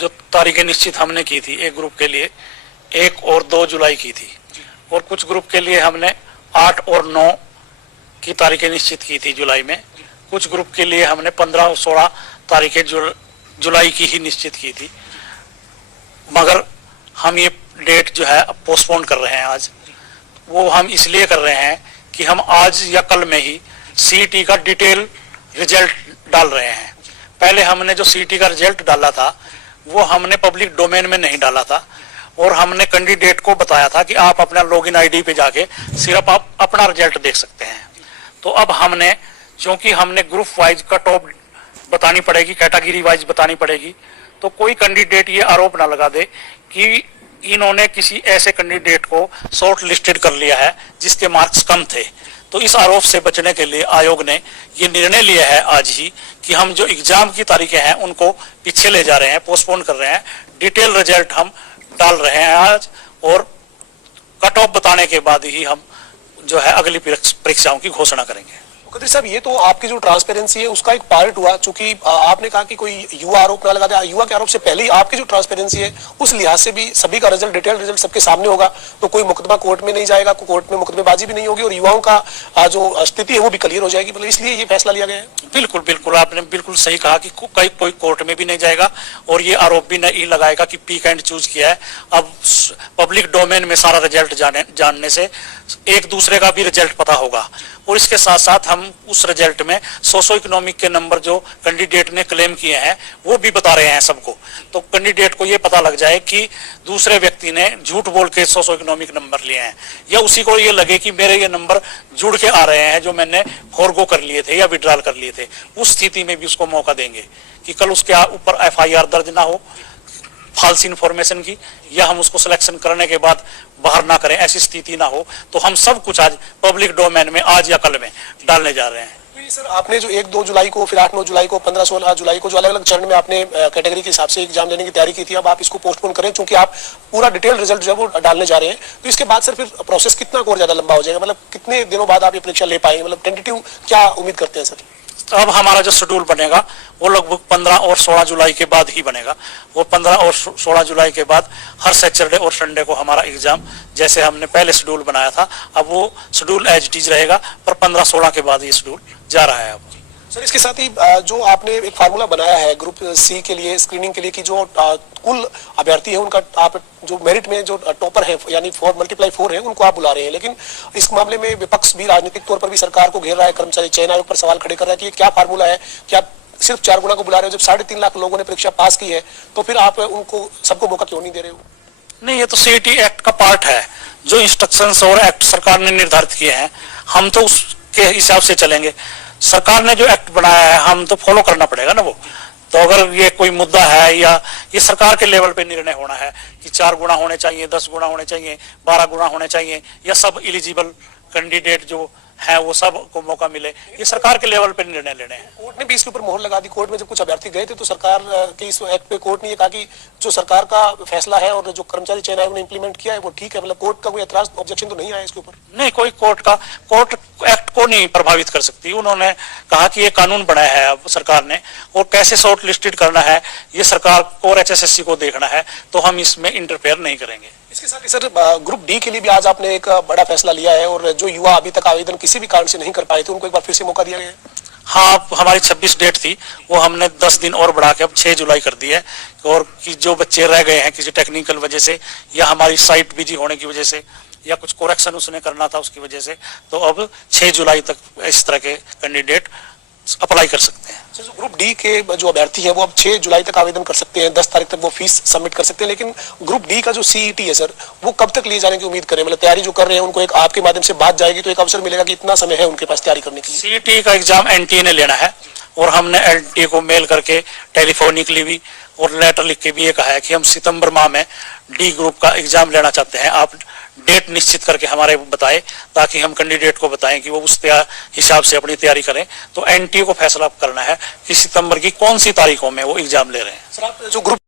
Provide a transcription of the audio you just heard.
जो तारीखें निश्चित हमने की थी एक ग्रुप के लिए 1 और 2 जुलाई की थी, और कुछ ग्रुप के लिए हमने 8 और 9 की तारीखें निश्चित की थी जुलाई में। कुछ ग्रुप के लिए हमने 15 और 16 तारीखें जुलाई की ही निश्चित की थी, मगर हम ये डेट जो है पोस्टपोन कर रहे हैं आज। वो हम इसलिए कर रहे हैं कि हम आज या कल में ही सीईटी का डिटेल रिजल्ट डाल रहे हैं। पहले हमने जो सीईटी का रिजल्ट डाला था वो हमने पब्लिक डोमेन में नहीं डाला था, और हमने कैंडिडेट को बताया था कि आप अपना लॉगिन आईडी पे जाके सिर्फ आप अपना रिजल्ट देख सकते हैं। तो अब हमने, क्योंकि हमने ग्रुप वाइज कट ऑफ बतानी पड़ेगी, कैटेगरी वाइज बतानी पड़ेगी, तो कोई कैंडिडेट ये आरोप ना लगा दे कि इन्होंने किसी ऐसे कैंडिडेट को शॉर्ट लिस्टेड कर लिया है जिसके मार्क्स कम थे। तो इस आरोप से बचने के लिए आयोग ने ये निर्णय लिया है आज ही कि हम जो एग्जाम की तारीखें हैं उनको पीछे ले जा रहे हैं, पोस्टपोन कर रहे हैं। डिटेल रिजल्ट हम डाल रहे हैं आज, और कट ऑफ बताने के बाद ही हम जो है अगली परीक्षाओं की घोषणा करेंगे। मुखर्जी साहब, ये तो आपकी जो ट्रांसपेरेंसी है उसका एक पार्ट हुआ, चूंकि आपने कहा कि कोई युवा आरोप ना लगा दे। युवा के आरोप से पहले ही आपकी जो ट्रांसपेरेंसी है उस लिहाज से भी सभी का रिजल्ट, डिटेल रिजल्ट सबके सामने होगा, तो कोई मुकदमा कोर्ट में नहीं जाएगा, कोर्ट में मुकदमेबाजी भी नहीं होगी, और युवाओं का जो स्थिति है वो भी क्लियर हो जाएगी। मतलब इसलिए ये फैसला लिया गया है। बिल्कुल बिल्कुल, आपने बिल्कुल सही कहा कि कोई कोर्ट में भी नहीं जाएगा, और ये आरोप भी नहीं लगाएगा कि पिक एंड चूज किया है। अब पब्लिक डोमेन में सारा रिजल्ट जानने से एक दूसरे का भी रिजल्ट पता होगा, और इसके साथ साथ हम उस रिजल्ट में सोशो इकोनॉमिक के नंबर जो कैंडिडेट ने क्लेम किए हैं वो भी बता रहे हैं सबको। तो कैंडिडेट को ये पता लग जाए कि दूसरे व्यक्ति ने झूठ बोल के सोशो इकोनॉमिक नंबर लिए हैं, या उसी को ये लगे कि मेरे ये नंबर जुड़ के आ रहे हैं जो मैंने फॉरगो कर लिए थे या विड्रॉल कर लिए थे। उस स्थिति में भी उसको मौका देंगे कि कल उसके ऊपर FIR दर्ज ना हो फाल्स इन्फॉर्मेशन की, या हम उसको सिलेक्शन करने के बाद बाहर ना करें, ऐसी स्थिति ना हो। तो हम सब कुछ आज पब्लिक डोमेन में आज या कल में डालने जा रहे हैं। सर, आपने जो 1-2 जुलाई को, फिर 8-9 जुलाई को, 15-16 जुलाई को जो अलग अलग चरण में आपने कैटेगरी के हिसाब से एग्जाम लेने की तैयारी की थी, अब आप इसको पोस्टपोन करें क्योंकि आप पूरा डिटेल रिजल्ट जो है वो डालने जा रहे हैं, तो इसके बाद सर फिर प्रोसेस कितना और ज्यादा लंबा हो जाएगा? मतलब कितने दिनों बाद आप ये परीक्षा ले पाएंगे? मतलब टेंटेटिव क्या उम्मीद करते हैं सर? अब हमारा जो शेड्यूल बनेगा वो लगभग 15 और 16 जुलाई के बाद ही बनेगा। वो 15 और 16 जुलाई के बाद हर सैटरडे और संडे को हमारा एग्जाम, जैसे हमने पहले शेड्यूल बनाया था, अब वो शेड्यूल एज इट इज रहेगा, पर 15-16 के बाद ये शेड्यूल जा रहा है। अब सर, इसके साथ ही जो आपने एक फार्मूला बनाया है ग्रुप सी के लिए, स्क्रीनिंग के लिए, कि जो कुल अभ्यर्थी है उनका आप जो मेरिट में जो टॉपर है यानी 4x4 है उनको आप बुला रहे हैं, लेकिन इस मामले में विपक्ष भी राजनीतिक तौर पर भी सरकार को घेर रहा है, कर्मचारी चयन आयोग पर सवाल खड़े कर रहा है कि ये क्या फार्मूला है कि आप सिर्फ 4 गुना को बुला रहे हो? जब 3.5 लाख लोगों ने परीक्षा पास की है तो फिर आप उनको सबको मौका क्यों नहीं दे रहे हो? नहीं, ये तो सीईटी एक्ट का पार्ट है, जो इंस्ट्रक्शंस और एक्ट सरकार ने निर्धारित किए हैं हम तो उसके हिसाब से चलेंगे। सरकार ने जो एक्ट बनाया है हम तो फॉलो करना पड़ेगा ना वो। तो अगर ये कोई मुद्दा है या ये सरकार के लेवल पे निर्णय होना है कि 4 गुना होने चाहिए, 10 गुना होने चाहिए, 12 गुना होने चाहिए, या सब एलिजिबल कैंडिडेट जो है वो सब को मौका मिले, ये सरकार के लेवल पे निर्णय लेने हैं। कोर्ट ने भी इसके ऊपर मोहर लगा दी। कोर्ट में जब कुछ अभ्यर्थी गए थे तो सरकार के इस एक्ट पे कोर्ट ने ये कहा कि जो सरकार का फैसला है और जो कर्मचारी चयन आयोग ने इंप्लीमेंट किया है वो ठीक है। मतलब कोर्ट का कोई एतराज, ऑब्जेक्शन तो नहीं आया इसके ऊपर? नहीं, कोई कोर्ट एक्ट को नहीं प्रभावित कर सकती। उन्होंने कहा कि ये कानून बनाया है अब सरकार ने, और कैसे शॉर्ट लिस्टेड करना है ये सरकार को और HSSC को देखना है, तो हम इसमें इंटरफेयर नहीं करेंगे। इसके साथ ही सर, ग्रुप डी के लिए भी आज आपने एक बड़ा फैसला लिया है, और जो युवा अभी तक आवेदन किसी भी कारण से नहीं कर पाए थे उनको एक बार फिर से मौका दिया गया है। हाँ, हमारी 26 डेट थी, वो हमने 10 दिन और बढ़ा के अब 6 जुलाई कर दी है, और कि जो बच्चे रह गए हैं किसी टेक्निकल वजह से या हमारी साइट बिजी होने की वजह से या कुछ करेक्शन उसने करना था उसकी वजह से, तो अब 6 जुलाई तक इस तरह के कैंडिडेट अप्लाई कर सकते हैं। जो ग्रुप डी के जो अभ्यर्थी है वो अब 6 जुलाई तक आवेदन कर सकते हैं, 10 तारीख तक वो फीस सबमिट कर सकते हैं, लेकिन ग्रुप डी का जो सीईटी है सर वो कब तक लिए जाने की उम्मीद करें? मतलब तैयारी जो कर रहे हैं उनको एक आपके माध्यम से बात जाएगी तो एक अवसर मिलेगा कि इतना समय है उनके पास तैयारी करने के लिए। सीईटी का एग्जाम NTA ने लेना है, और हमने NTA को मेल करके टेलीफोनिकली भी और लेटर लिख के भी ये कहा है कि हम सितंबर माह में डी ग्रुप का एग्जाम लेना चाहते हैं, आप डेट निश्चित करके हमारे बताएं ताकि हम कैंडिडेट को बताएं कि वो उस हिसाब से अपनी तैयारी करें। तो NTA को फैसला करना है कि सितंबर की कौन सी तारीखों में वो एग्जाम ले रहे हैं। सर, आप जो ग्रुप